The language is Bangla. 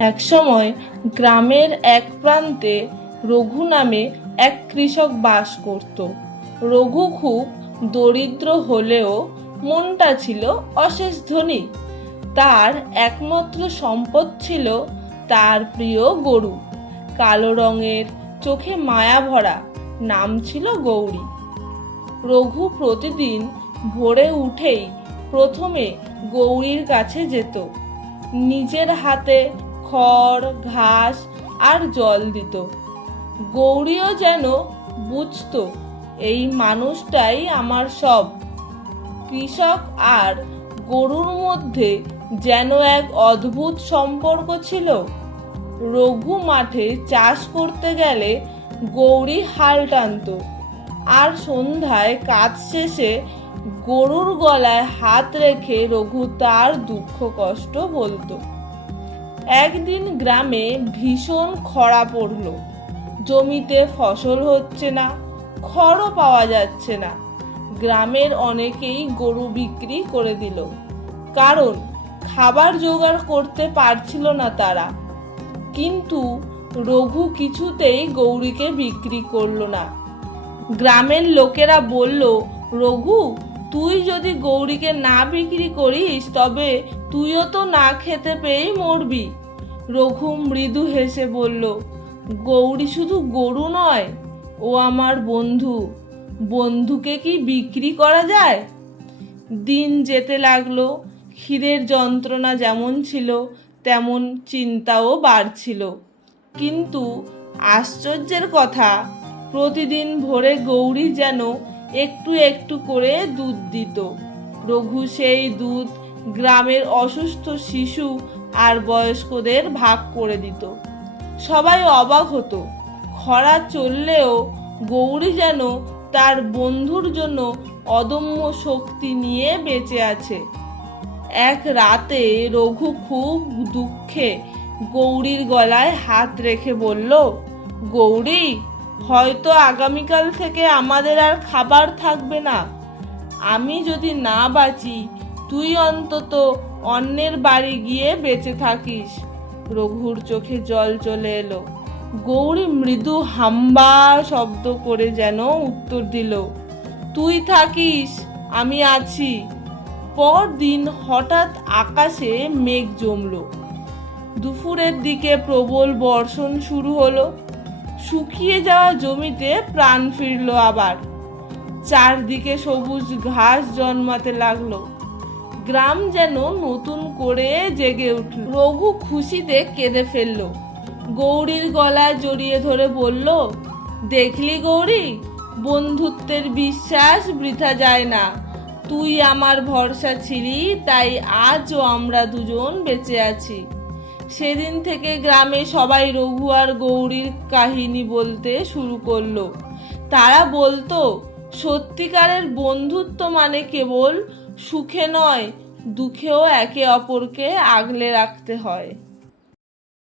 একসময় গ্রামের এক প্রান্তে রঘু নামে এক কৃষক বাস করত। রঘু খুব দরিদ্র হলেও মনটা ছিল অশেষ ধনী। তার একমাত্র সম্পদ ছিল তার প্রিয় গরু, কালো রঙের, চোখে মায়া ভরা, নাম ছিল গৌরী। রঘু প্রতিদিন ভোরে উঠেই প্রথমে গৌরীর কাছে যেত। নিজের হাতে খড়, ঘাস আর জল দিত। গৌরীও যেন বুঝতো এই মানুষটাই আমার সব। কৃষক আর গরুর মধ্যে যেন এক অদ্ভুত সম্পর্ক ছিল। রঘু মাঠে চাষ করতে গেলে গৌরী হাল টানত, আর সন্ধ্যায় কাজ শেষে গরুর গলায় হাত রেখে রঘু তার দুঃখ কষ্ট বলতো। একদিন গ্রামে ভীষণ খরা পড়ল। জমিতে ফসল হচ্ছে না, খড়ও পাওয়া যাচ্ছে না। গ্রামের অনেকেই গরু বিক্রি করে দিল, কারণ খাবার জোগাড় করতে পারছিল না তারা। কিন্তু রঘু কিছুতেই গৌরীকে বিক্রি করলো না। গ্রামের লোকেরা বলল, রঘু, তুই যদি গৌরীকে না বিক্রি করিস তবে তুইও তো না খেতে পেয়েই মরবি। রঘু মৃদু হেসে বলল, গৌরী শুধু গরু নয়, ও আমার বন্ধু। বন্ধুকে কি বিক্রি করা যায়? দিন যেতে লাগলো। খিদের যন্ত্রণা যেমন ছিল তেমন চিন্তাও বাড়ছিল। কিন্তু আশ্চর্যের কথা, প্রতিদিন ভোরে গৌরী যেন একটু একটু করে দুধ দিত। রঘু সেই দুধ গ্রামের অসুস্থ শিশু আর বয়স্কদের ভাগ করে দিত। সবাই অবাক হতো। খরা চললেও গৌরী যেন তার বন্ধুর জন্য অদম্য শক্তি নিয়ে বেঁচে আছে। এক রাতে রঘু খুব দুঃখে গৌরীর গলায় হাত রেখে বলল, গৌরী, হয়তো আগামীকাল থেকে আমাদের আর খাবার থাকবে না। আমি যদি না বাঁচি, তুই অন্তত অন্যের বাড়ি গিয়ে বেঁচে থাকিস। রঘুর চোখে জল চলে এলো। গৌরী মৃদু হাম্বা শব্দ করে যেন উত্তর দিল, তুই থাকিস, আমি আছি। পরদিন হঠাৎ আকাশে মেঘ জমলো। দুপুরের দিকে প্রবল বর্ষণ শুরু হলো। শুকিয়ে যাওয়া জমিতে প্রাণ ফিরল আবার। চারদিকে সবুজ ঘাস জন্মাতে লাগলো। গ্রাম যেন নতুন করে জেগে উঠল। রঘু খুশিতে কেঁদে ফেলল। গৌরীর গলায় জড়িয়ে ধরে বলল, দেখলি গৌরী, বন্ধুত্বের বিশ্বাস বৃথা যায় না। তুই আমার ভরসা ছিলি, তাই আজও আমরা দুজন বেঁচে আছি। সেদিন থেকে গ্রামে সবাই রঘু আর গৌরীর কাহিনী বলতে শুরু করলো। তারা বলতো, সত্যিকারের বন্ধুত্ব মানে কেবল সুখে নয়, দুঃখেও একে অপরকে আগলে রাখতে হয়।